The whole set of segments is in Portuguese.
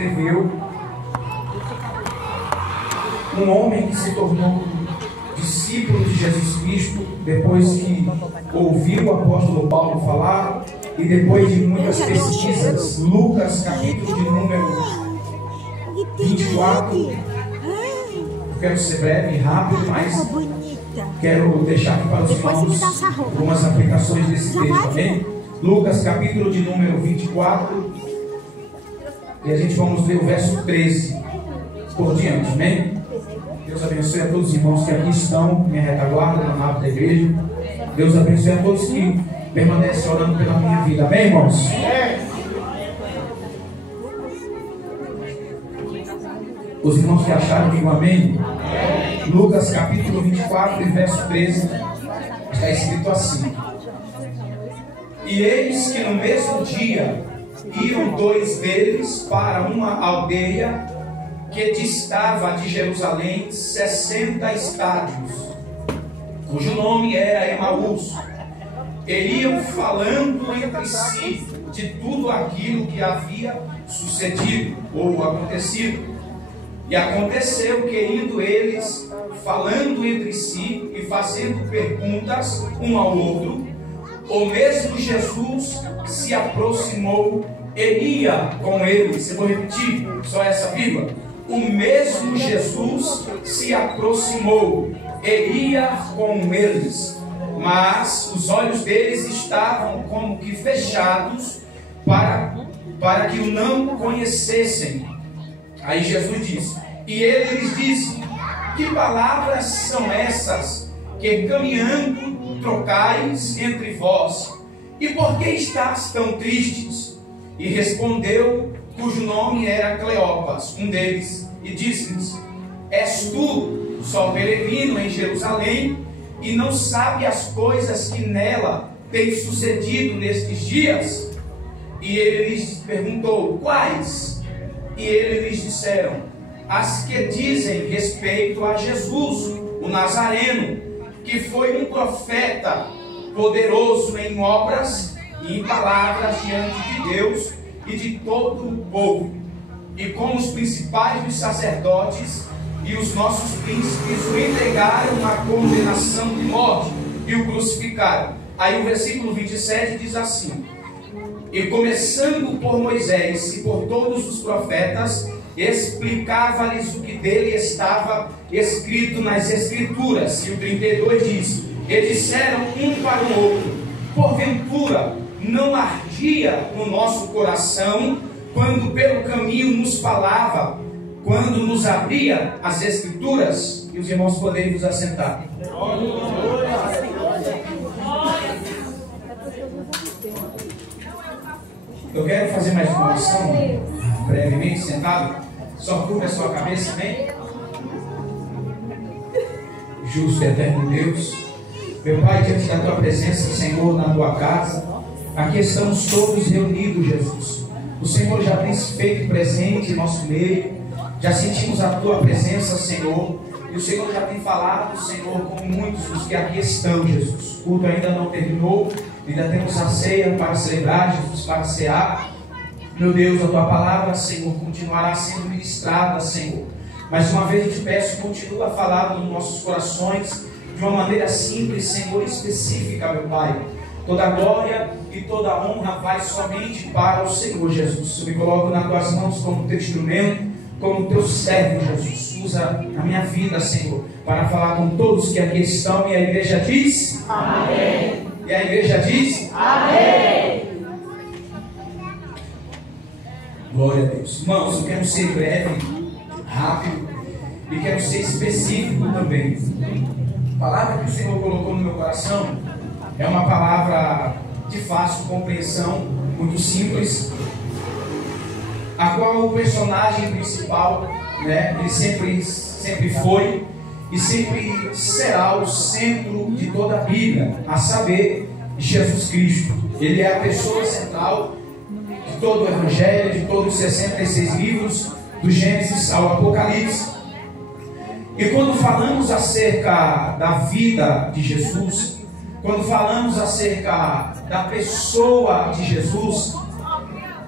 escreveu, um homem que se tornou discípulo de Jesus Cristo depois que ouviu o apóstolo Paulo falar e depois de muitas pesquisas. Lucas, capítulo de número 24. Eu quero ser breve e rápido, mas quero deixar aqui para os irmãos algumas aplicações desse texto, amém? Lucas, capítulo de número 24, e a gente vamos ler o verso 13 por diante, amém? Deus abençoe a todos os irmãos que aqui estão, minha retaguarda, no nabo da igreja. Deus abençoe a todos que permanecem orando pela minha vida, amém, irmãos? Os irmãos que acharam, digam amém. Lucas capítulo 24 e verso 13, está escrito assim: E eis que no mesmo dia iam dois deles para uma aldeia que distava de Jerusalém 60 estádios, cujo nome era Emaús. E iam falando entre si de tudo aquilo que havia sucedido ou acontecido. E aconteceu que, indo eles falando entre si e fazendo perguntas um ao outro, o mesmo Jesus se aproximou e ia com eles. Eu vou repetir só essa vírgula. O mesmo Jesus se aproximou e ia com eles, mas os olhos deles estavam como que fechados para que o não conhecessem. Aí Jesus disse, e ele lhes disse: Que palavras são essas que caminhando trocais entre vós? E por que estás tão tristes? E respondeu, cujo nome era Cleopas, um deles, e disse-lhes: És tu só peregrino em Jerusalém e não sabe as coisas que nela têm sucedido nestes dias? E ele lhes perguntou: Quais? E eles lhes disseram: As que dizem respeito a Jesus, o Nazareno, que foi um profeta poderoso em obras e em palavras diante de Deus e de todo o povo. E como os principais dos sacerdotes e os nossos príncipes o entregaram à condenação de morte e o crucificaram. Aí o versículo 27 diz assim: E começando por Moisés e por todos os profetas, explicava-lhes o que dele estava escrito nas Escrituras. E o 32 diz: E disseram um para o outro: Porventura não ardia no nosso coração quando pelo caminho nos falava, quando nos abria as Escrituras? E os irmãos podem vos assentar. Eu quero fazer mais uma oração, brevemente, sentado. Só curva a sua cabeça, bem. Justo e eterno Deus, meu Pai, diante da Tua presença, Senhor, na Tua casa, aqui estamos todos reunidos, Jesus. O Senhor já tem se feito presente em nosso meio, já sentimos a Tua presença, Senhor, e o Senhor já tem falado, Senhor, com muitos dos que aqui estão, Jesus. O culto ainda não terminou, ainda temos a ceia para celebrar, Jesus, para cear. Meu Deus, a Tua palavra, Senhor, continuará sendo ministrada, Senhor. Mais uma vez eu te peço, continua a falar nos nossos corações de uma maneira simples, Senhor, específica, meu Pai. Toda a glória e toda a honra vai somente para o Senhor, Jesus. Eu me coloco nas Tuas mãos como Teu instrumento, como Teu servo, Jesus. Usa a minha vida, Senhor, para falar com todos que aqui estão. E a igreja diz: Amém. E a igreja diz: Amém. Glória a Deus. Irmãos, eu quero ser breve, rápido, e quero ser específico também. A palavra que o Senhor colocou no meu coração é uma palavra de fácil compreensão, muito simples, a qual o personagem principal, ele sempre foi e sempre será o centro de toda a Bíblia, a saber, Jesus Cristo. Ele é a pessoa central de todo o Evangelho, de todos os 66 livros, do Gênesis ao Apocalipse. E quando falamos acerca da vida de Jesus, quando falamos acerca da pessoa de Jesus,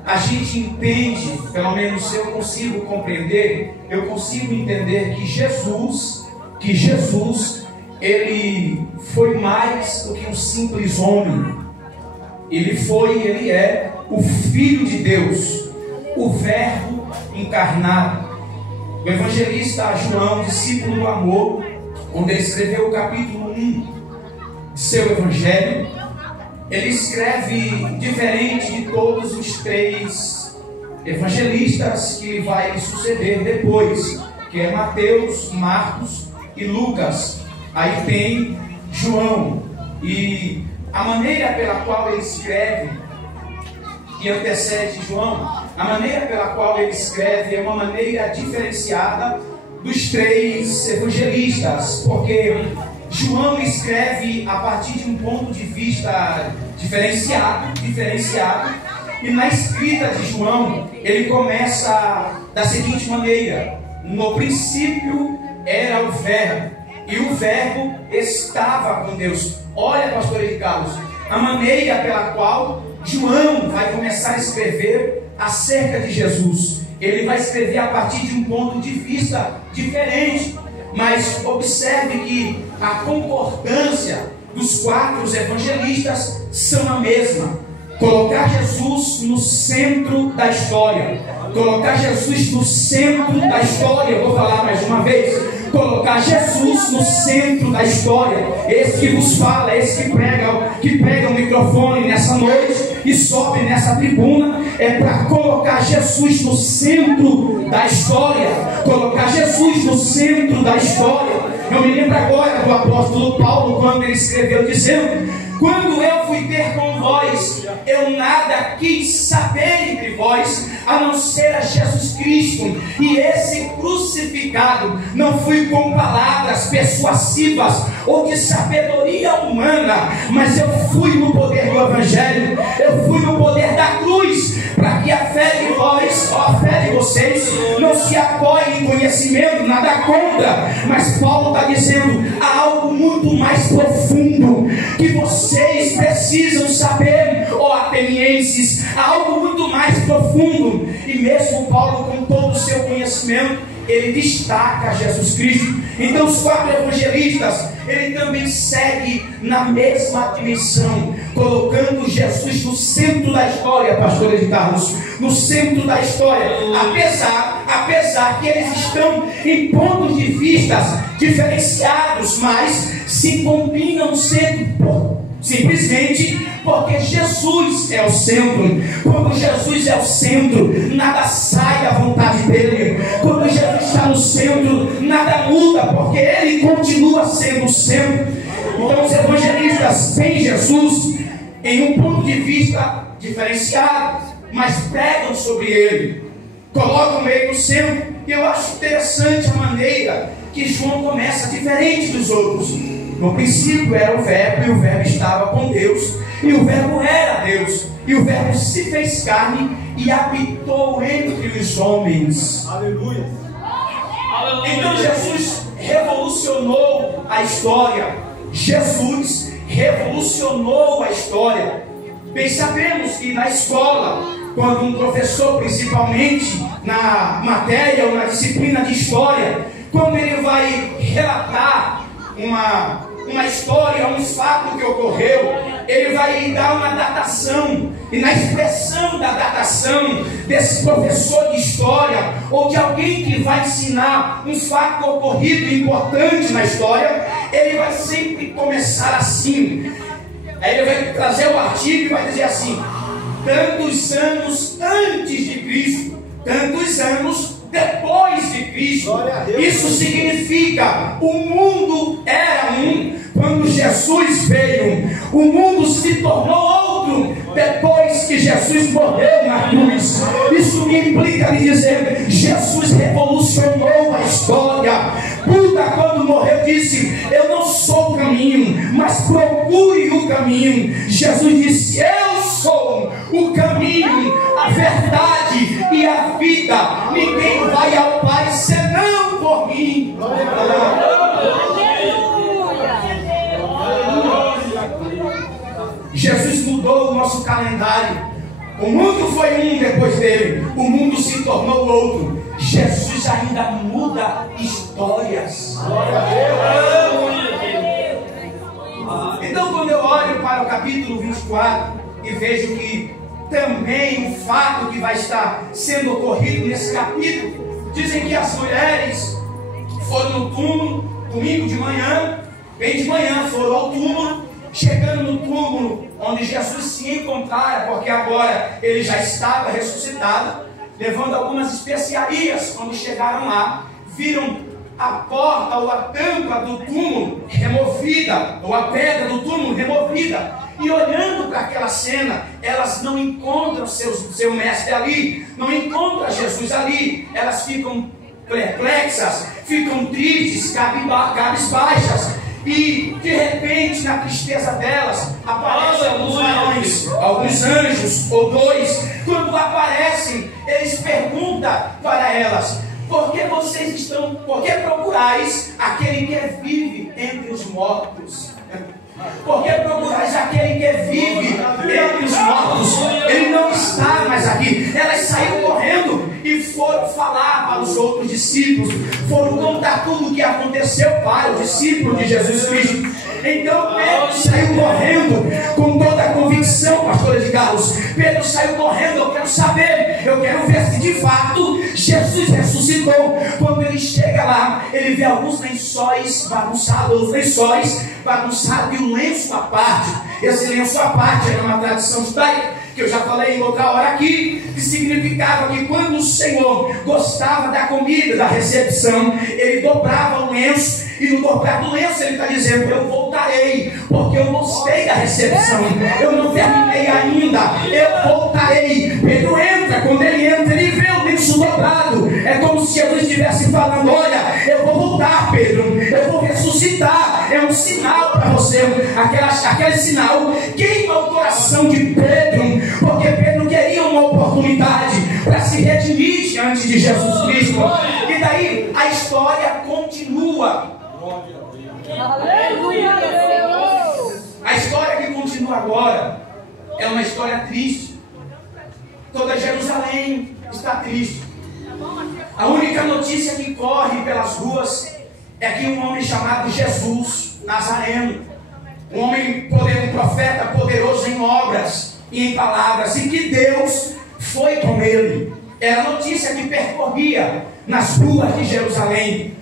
a gente entende, pelo menos eu consigo compreender, eu consigo entender que Jesus, ele foi mais do que um simples homem. Ele é o Filho de Deus, o Verbo encarnado. O evangelista João, discípulo do amor, quando ele escreveu o capítulo 1 de seu evangelho, ele escreve diferente de todos os 3 evangelistas que vai suceder depois, que é Mateus, Marcos e Lucas. Aí tem João, e a maneira pela qual ele escreve, que antecede João, a maneira pela qual ele escreve é uma maneira diferenciada dos 3 evangelistas, porque João escreve a partir de um ponto de vista diferenciado, e na escrita de João, ele começa da seguinte maneira: no princípio era o Verbo, e o Verbo estava com Deus. Olha, pastor Ed Carlos, a maneira pela qual João vai começar a escrever acerca de Jesus. Ele vai escrever a partir de um ponto de vista diferente, mas observe que a concordância dos 4 evangelistas são a mesma: colocar Jesus no centro da história. Colocar Jesus no centro da história. Eu vou falar mais uma vez: colocar Jesus no centro da história. Esse que vos fala, esse que pega o microfone nessa noite e sobe nessa tribuna, é para colocar Jesus no centro da história. Colocar Jesus no centro da história. Eu me lembro agora do apóstolo Paulo, quando ele escreveu dizendo: quando eu fui ter com vós, eu nada quis saber entre vós, a não ser a Jesus Cristo e esse crucificado. Não fui com palavras persuasivas ou de sabedoria humana, mas eu fui no poder do Evangelho, eu fui no poder da cruz, para que a fé de vós, a fé de vocês, não se apoie em conhecimento, nada contra, mas Paulo está dizendo: há algo muito mais profundo que vocês precisam saber, ó atenienses, há algo muito mais profundo. E mesmo Paulo, com todo o seu conhecimento, ele destaca Jesus Cristo. Então os 4 evangelistas, ele também segue na mesma dimensão, colocando Jesus no centro da história, pastor Ed Carlos, no centro da história, apesar que eles estão em pontos de vistas diferenciados, mas se combinam sempre simplesmente porque Jesus é o centro. Quando Jesus é o centro, nada sai da vontade dele. Quando Jesus está no centro, nada muda, porque ele continua sendo o centro. Então os evangelistas veem Jesus em um ponto de vista diferenciado, mas pregam sobre ele, colocam ele no centro. E eu acho interessante a maneira que João começa diferente dos outros. No princípio era o Verbo, e o Verbo estava com Deus, e o Verbo era Deus, e o Verbo se fez carne e habitou entre os homens. Aleluia! Então Jesus revolucionou a história. Jesus revolucionou a história. Bem, sabemos que na escola, quando um professor, principalmente na matéria ou na disciplina de história, quando ele vai relatar uma história, um fato que ocorreu, ele vai dar uma datação, e na expressão da datação desse professor de história, ou de alguém que vai ensinar um fato ocorrido importante na história, ele vai sempre começar assim. Aí ele vai trazer o artigo e vai dizer assim: tantos anos antes de Cristo, tantos anos depois de Cristo. Isso significa: o mundo era um quando Jesus veio, o mundo se tornou outro depois que Jesus morreu na cruz. Isso me implica de dizer: Jesus revolucionou a história. Buda, quando morreu, disse: eu não sou o caminho, mas procure o caminho. Jesus disse: eu sou o caminho, a verdade e a vida. Ninguém vai ao Pai senão por mim. Jesus mudou o nosso calendário. O mundo foi um depois dele, o mundo se tornou outro. Jesus ainda muda histórias. Glória a Deus. Então, quando eu olho para o capítulo 24 e vejo que também o fato que vai estar sendo ocorrido nesse capítulo, dizem que as mulheres foram no túmulo, domingo de manhã, bem de manhã foram ao túmulo, chegando no túmulo onde Jesus se encontrara, porque agora ele já estava ressuscitado, levando algumas especiarias. Quando chegaram lá, viram a porta ou a tampa do túmulo removida, ou a pedra do túmulo removida, e olhando para aquela cena, elas não encontram seu mestre ali, não encontram Jesus ali, elas ficam perplexas, ficam tristes, cabisbaixas. E de repente, na tristeza delas, aparecem alguns varões, alguns anjos ou dois. Quando aparecem, eles perguntam para elas: por que procurais aquele que vive entre os mortos? Por que procurais aquele que vive entre os mortos? Ele não está mais aqui. Elas saíram correndo e foram falar para os outros discípulos, foram contar tudo o que aconteceu para o discípulo de Jesus Cristo. Então Pedro saiu correndo com toda a convicção, pastora de Carlos. Pedro saiu correndo: eu quero saber, eu quero ver se de fato Jesus ressuscitou. Quando ele chega lá, ele vê alguns lençóis bagunçados, e um lenço à parte. Esse lenço à parte era uma tradição judaica, que eu já falei em outra hora aqui, que significava que quando o Senhor gostava da comida, da recepção, ele dobrava o lenço, e no dobrar do lenço ele está dizendo: eu voltarei, porque eu gostei da recepção, eu não terminei ainda, eu voltarei. Pedro entra, quando ele entra, ele vê o lenço dobrado. É como se Jesus estivesse falando: olha, eu vou voltar, Pedro, eu vou ressuscitar. É um sinal para você. Aquele sinal queima o coração de Pedro, porque Pedro queria uma oportunidade para se redimir diante de Jesus Cristo. E daí a história continua. Aleluia! A história que continua agora é uma história triste. Toda Jerusalém está triste. A única notícia que corre pelas ruas é que um homem chamado Jesus Nazareno, um homem, um profeta poderoso em obras e em palavras, e que Deus foi com ele. Era a notícia que percorria nas ruas de Jerusalém.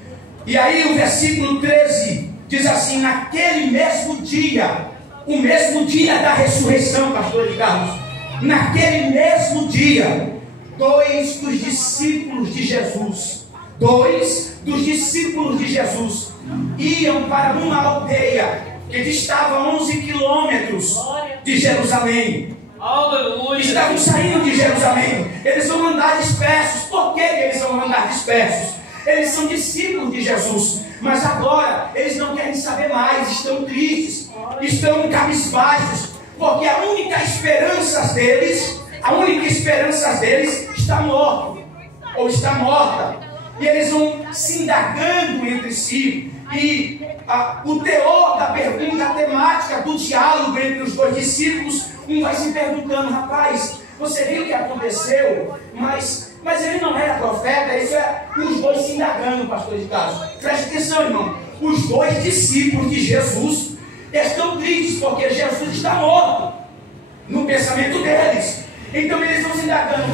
E aí o versículo 13 diz assim: naquele mesmo dia, o mesmo dia da ressurreição, pastor de Carlos, naquele mesmo dia, dois dos discípulos de Jesus iam para uma aldeia que distava 11 quilômetros de Jerusalém. Aleluia. Estavam saindo de Jerusalém. Eles vão andar dispersos. Por que eles vão andar dispersos? Eles são discípulos de Jesus, mas agora eles não querem saber mais, estão tristes, estão cabisbaixos, porque a única esperança deles está morta, ou está morta. E eles vão se indagando entre si, e o teor da pergunta, a temática do diálogo entre os dois discípulos, um vai se perguntando: rapaz, você viu o que aconteceu? Mas ele não era profeta. Isso é os dois se indagando, pastor de Carlos. Preste atenção, irmão. Os dois discípulos de Jesus estão tristes porque Jesus está morto no pensamento deles. Então eles vão se indagando: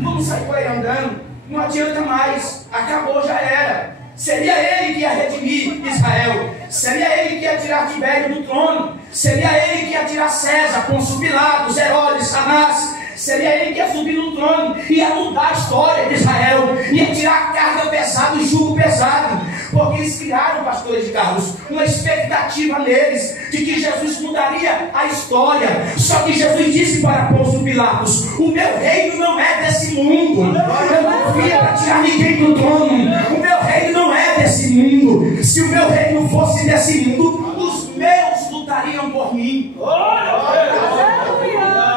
vamos sair por aí andando, não adianta mais, acabou, já era. Seria ele que ia redimir Israel, seria ele que ia tirar Tibério do trono, seria ele que ia tirar César, Pôncio Pilatos, Herodes, Anás. Seria ele que ia subir no trono, ia mudar a história de Israel, ia tirar a carga pesada, o jugo pesado, porque eles criaram, pastores de Carlos, uma expectativa neles de que Jesus mudaria a história. Só que Jesus disse para Pôncio Pilatos: o meu reino não é desse mundo, eu não vim para tirar ninguém do trono, o meu reino não é desse mundo. Se o meu reino fosse desse mundo, os meus lutariam por mim.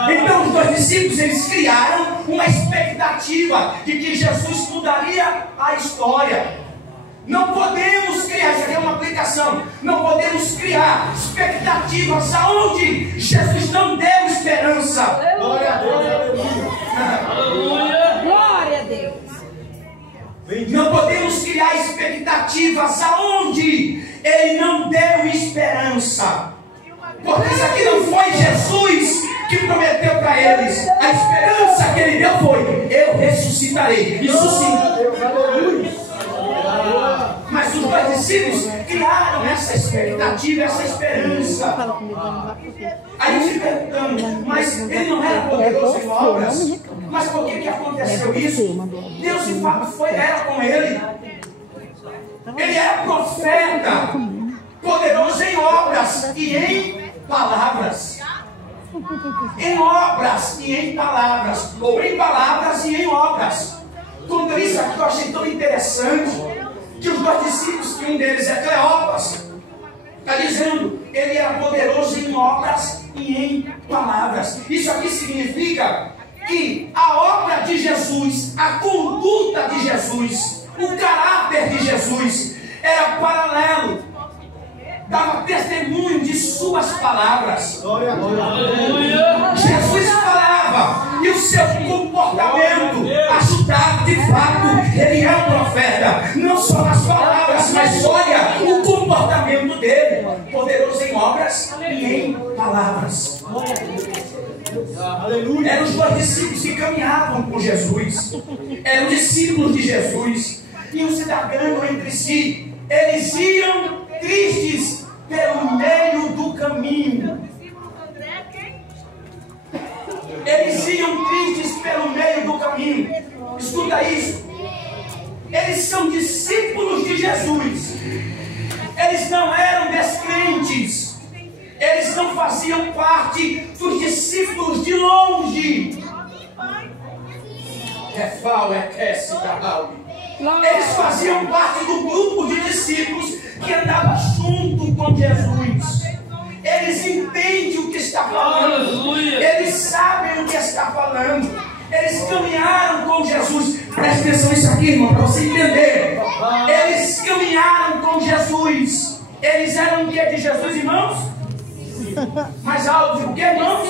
Então os dois discípulos, eles criaram uma expectativa de que Jesus mudaria a história. Não podemos criar essa aqui é uma aplicação. Não podemos criar expectativas aonde Jesus não deu esperança. Glória a Deus, aleluia. Glória a Deus. Não podemos criar expectativas aonde Ele não deu esperança. Porque isso aqui não foi Jesus que prometeu para eles. A esperança que Ele deu foi: eu ressuscitarei. Isso sim. Mas os dois discípulos criaram essa expectativa, essa esperança. Aí se perguntando, mas ele não era poderoso em obras? Mas por que aconteceu isso? Deus de fato era com ele. Ele era profeta, poderoso em obras e em palavras. Em obras e em palavras, ou em palavras e em obras. Tudo isso aqui eu achei tão interessante, que os dois discípulos, que um deles é Cleópas, está dizendo, ele era poderoso em obras e em palavras. Isso aqui significa que a obra de Jesus, a conduta de Jesus, o caráter de Jesus era paralelo, dava testemunho de suas palavras. Jesus falava e o seu comportamento ajudava. De fato, ele é um profeta, não só nas palavras, mas olha o comportamento dele, poderoso em obras e em palavras. Eram os dois discípulos que caminhavam com Jesus, eram discípulos de Jesus, iam se dando entre si. Eles iam tristes pelo meio do caminho. Eles iam tristes pelo meio do caminho. Escuta isso. Eles são discípulos de Jesus. Eles não eram descrentes. Eles não faziam parte dos discípulos de longe. Eles faziam parte do grupo de discípulos que andava junto com Jesus. Eles entendem o que está falando. Eles sabem o que está falando. Eles caminharam com Jesus. Preste atenção nisso aqui, irmão, para você entender. Eles caminharam com Jesus. Eles eram o que de Jesus, irmãos? Mais alto, o que, irmãos?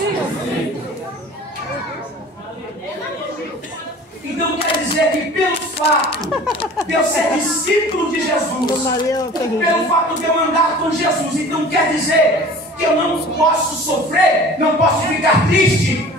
Então quer dizer que pelo fato de eu ser discípulo de Jesus, pelo fato de eu andar com Jesus, então quer dizer que eu não posso sofrer, não posso ficar triste.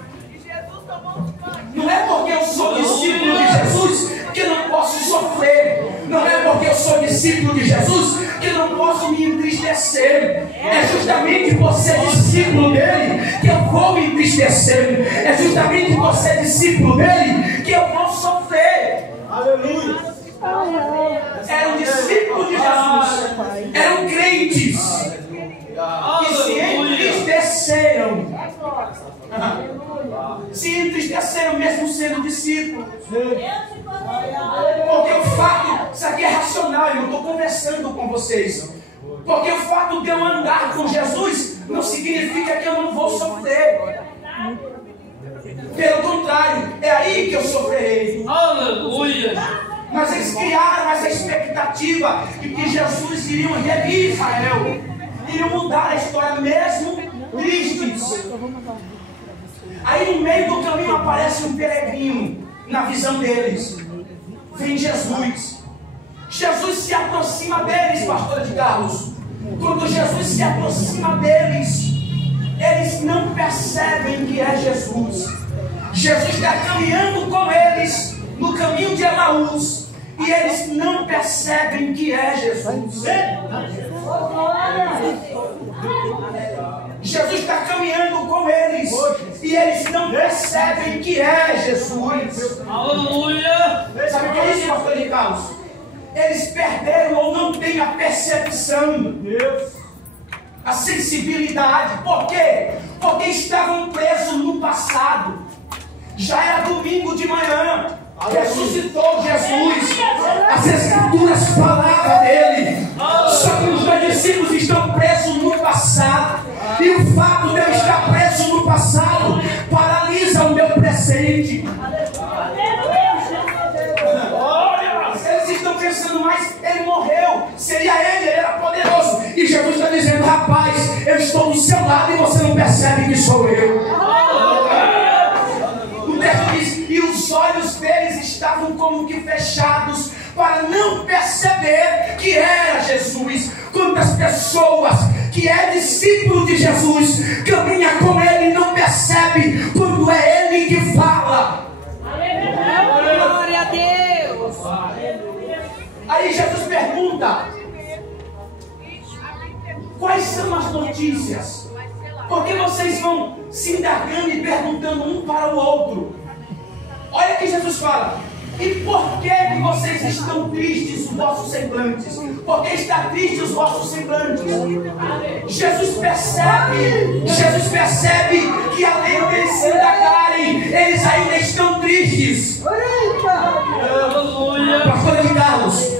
Não é porque eu sou discípulo de Jesus que eu não posso sofrer. Não é porque eu sou discípulo de Jesus que eu não posso me entristecer. É justamente por ser discípulo dele que eu vou me entristecer. É justamente por ser discípulo dele que eu vou sofrer. Aleluia. Eram discípulos de Jesus. Eram crentes. E se entristeceram. Se entristeceram mesmo sendo discípulos. Porque o fato, isso aqui é racional, eu estou conversando com vocês. Porque o fato de eu andar com Jesus não significa que eu não vou sofrer. Pelo contrário, é aí que eu sofrerei. Aleluia! Mas eles criaram essa expectativa de que Jesus iria remir Israel, iriam mudar a história mesmo tristes. Aí no meio do caminho aparece um peregrino na visão deles. Vem Jesus. Jesus se aproxima deles, pastor de Carlos. Quando Jesus se aproxima deles, eles não percebem que é Jesus. Jesus está caminhando com eles no caminho de Emaús e eles não percebem que é Jesus. Jesus está caminhando com eles e eles não percebem que é Jesus. Aleluia! Sabe o que é isso, pastor de Carlos? Eles perderam ou não têm a percepção, a sensibilidade. Por quê? Porque estavam presos no passado. Já era domingo de manhã, ressuscitou Jesus, as escrituras falavam dele. Só que os dois discípulos estão presos no passado. E o fato de eu estar preso no passado paralisa o meu presente. Eles estão pensando, mas ele morreu. seria ele era poderoso. E Jesus está dizendo: rapaz, eu estou do seu lado e você não percebe que sou eu. O texto diz: e os olhos deles estavam como que fechados, para não perceber que era Jesus. Quantas pessoas que é discípulo de Jesus caminha com ele e não percebe quando é ele que fala. Glória a Deus. Aí Jesus pergunta: quais são as notícias? Porque vocês vão se indagando e perguntando um para o outro. Olha que Jesus fala: e por que vocês estão tristes os vossos semblantes? Por que está triste os vossos semblantes? Jesus percebe que além deles se indagarem, eles ainda estão tristes. Pastor de Carlos,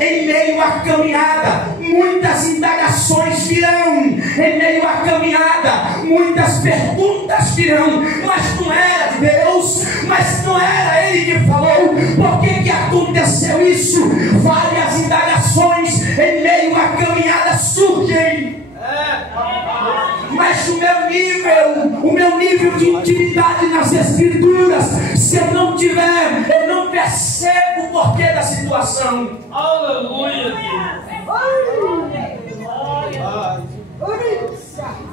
em meio à caminhada, muitas indagações virão. Em meio à caminhada, muitas perguntas virão. Mas não era Deus, mas não era Ele que falou. Por que aconteceu isso? Várias indagações em meio à caminhada surgem. Mas o meu nível de intimidade nas Escrituras, se eu não tiver, eu não percebo o porquê da situação. Aleluia.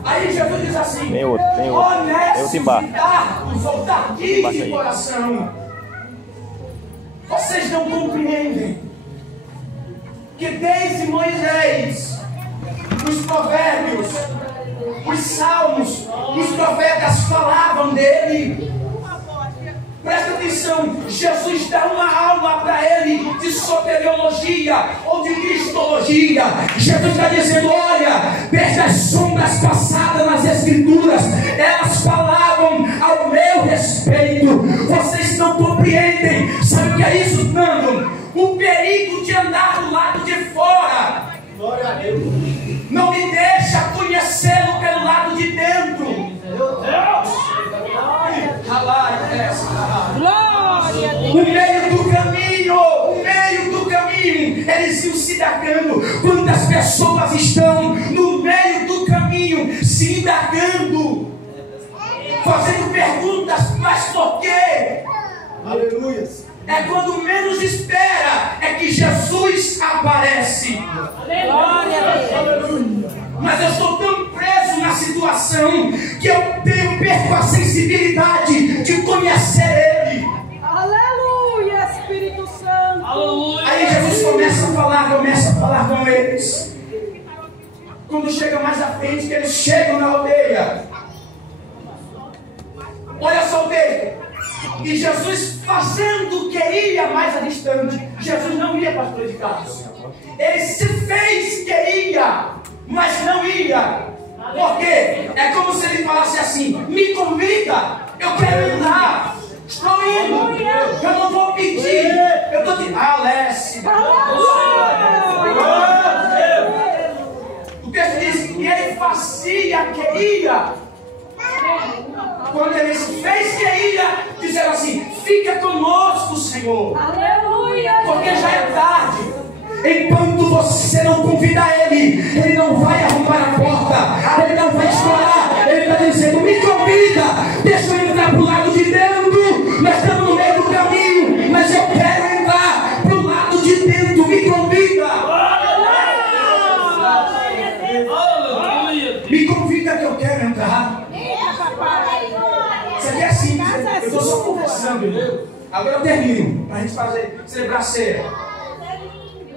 Aí Jesus diz assim: tem outro. honestos e tardos ou tardios de coração, vocês não compreendem que desde Moisés, os provérbios, os salmos, os profetas falavam dele. Presta atenção, Jesus dá uma aula para ele de soteriologia ou de cristologia. Jesus está dizendo: olha, desde as sombras passadas nas Escrituras, elas falavam ao meu respeito. Vocês não compreendem. Sabe o que é isso, Nando? O perigo de andar do lado de fora. Glória a Deus. Não me deixa conhecê-lo pelo lado de dentro. Meu Deus. Glória a Deus. No meio do caminho, eles iam se indagando. Quantas pessoas estão no meio do caminho se indagando, fazendo perguntas: mas por quê? Aleluia. É quando menos espera é que Jesus aparece. Glória a Deus. Mas eu estou tão preso na situação que eu perco a sensibilidade de conhecer Ele. Aleluia, Espírito Santo. Aleluia. Aí Jesus começa a falar com eles. Quando chega mais à frente, que eles chegam na aldeia. Olha só o texto. E Jesus fazendo que ia mais distante. Jesus não ia, pastor de Carlos. Ele se fez que ia, mas não ia. Por quê? É como se ele falasse assim: me convida, eu quero entrar. Estou indo, eu não vou pedir. Eu estou dizendo: Alessi. O texto diz: e ele fazia que ia. Quando ele se fez que ia, disseram assim: fica conosco, Senhor. Aleluia. Porque já é tarde. Enquanto você não convida ele não vai arrombar a porta, ele não vai explorar. Ele está dizendo: me convida, deixa eu entrar para o lado de dentro. Nós estamos no meio do caminho, mas eu quero entrar para o lado de dentro. Me convida. Me convida que eu quero entrar. Isso aqui é simples, eu estou só conversando, entendeu? Agora eu termino, para a gente celebrar a ceia.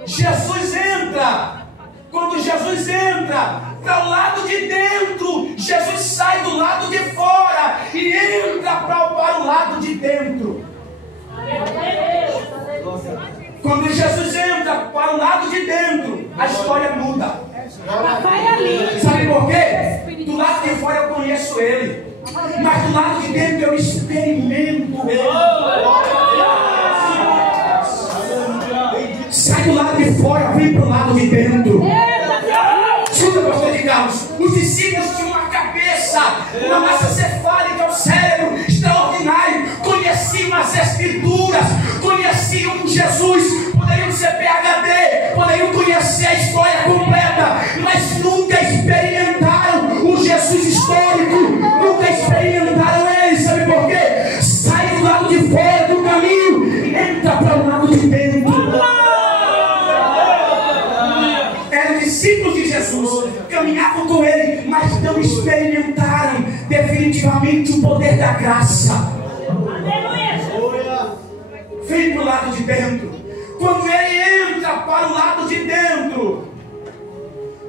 Jesus entra. Quando Jesus entra para o lado de dentro, Jesus sai do lado de fora e entra para o lado de dentro. Quando Jesus entra para o lado de dentro, a história muda. Vai ali. Sabe por quê? Do lado de fora eu conheço Ele, mas do lado de dentro eu experimento Ele. Sai do lado de fora, vem para o lado de dentro. Escuta, pastor de Carlos, os discípulos tinham uma cabeça, uma massa cefálica, um cérebro extraordinário, conheciam as Escrituras, conheciam Jesus, poderiam ser PhD, poderiam conhecer a caminhavam com ele, mas não experimentaram definitivamente o poder da graça. Vem para o lado de dentro. Quando ele entra para o lado de dentro,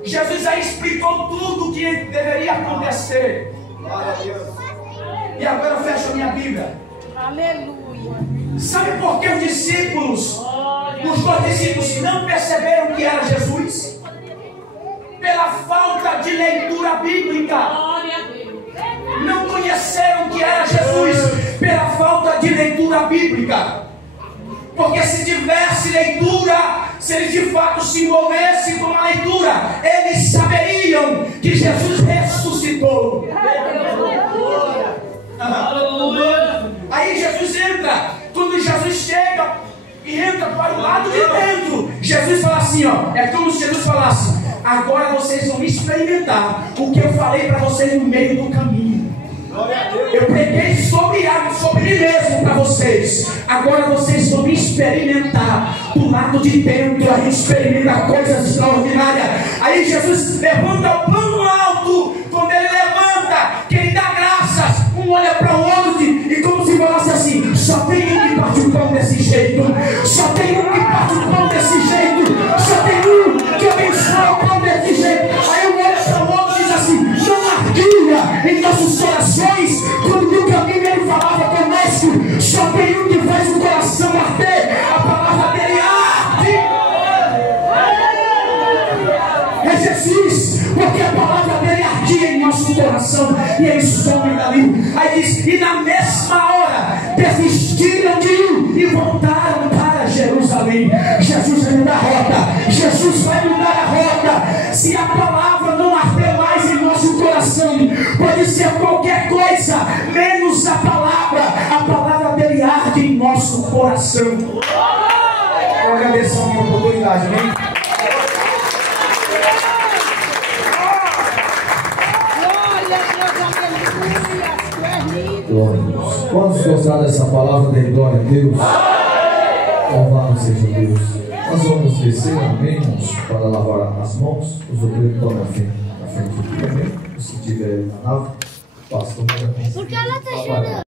Jesus já explicou tudo o que deveria acontecer. E agora fecha a minha Bíblia. Aleluia. Sabe por que os dois discípulos não perceberam que era Jesus? Pela falta de leitura bíblica. Não conheceram que era Jesus pela falta de leitura bíblica. Porque se tivesse leitura, se eles de fato se envolvessem com a leitura, eles saberiam que Jesus ressuscitou. Aí Jesus entra. Quando Jesus chega e entra para o lado de dentro, Jesus fala assim, ó, é como se Jesus falasse: agora vocês vão experimentar o que eu falei para vocês no meio do caminho. Eu preguei sobre mim mesmo para vocês. Agora vocês vão experimentar do lado de dentro. A gente experimenta coisas extraordinárias. Aí Jesus levanta o plano alto. Quando ele levanta, que ele dá graças, um olha para o outro e como se falasse assim: só tem um que parte o pão desse jeito. Só tem um que parte o pão desse jeito. Só tem um que abençoa o pão desse jeito. Aí um olha para o outro e diz assim: não ardia em nossos corações. Quando no caminho ele falava conosco, só tem um que faz o coração arder. A palavra dele arde. É Jesus, porque a palavra dele ardia em nosso coração e eles somem dali. Aí diz: e na mesma hora desistiram de ir e voltaram para Jerusalém. Jesus vai mudar a rota. Jesus vai mudar a rota. Se a palavra não arder mais em nosso coração, pode ser qualquer coisa menos a palavra dele arde em nosso coração. Eu agradeço a minha oportunidade, amém? Glória a Deus. Quantos gostaram dessa palavra de glória a Deus? Louvado seja Deus. Nós vamos descer, amém, irmãos, para lavar as mãos. Os obreiros estão na frente aqui, amém? Se tiver na nave, pastor, Porque ela está chorando.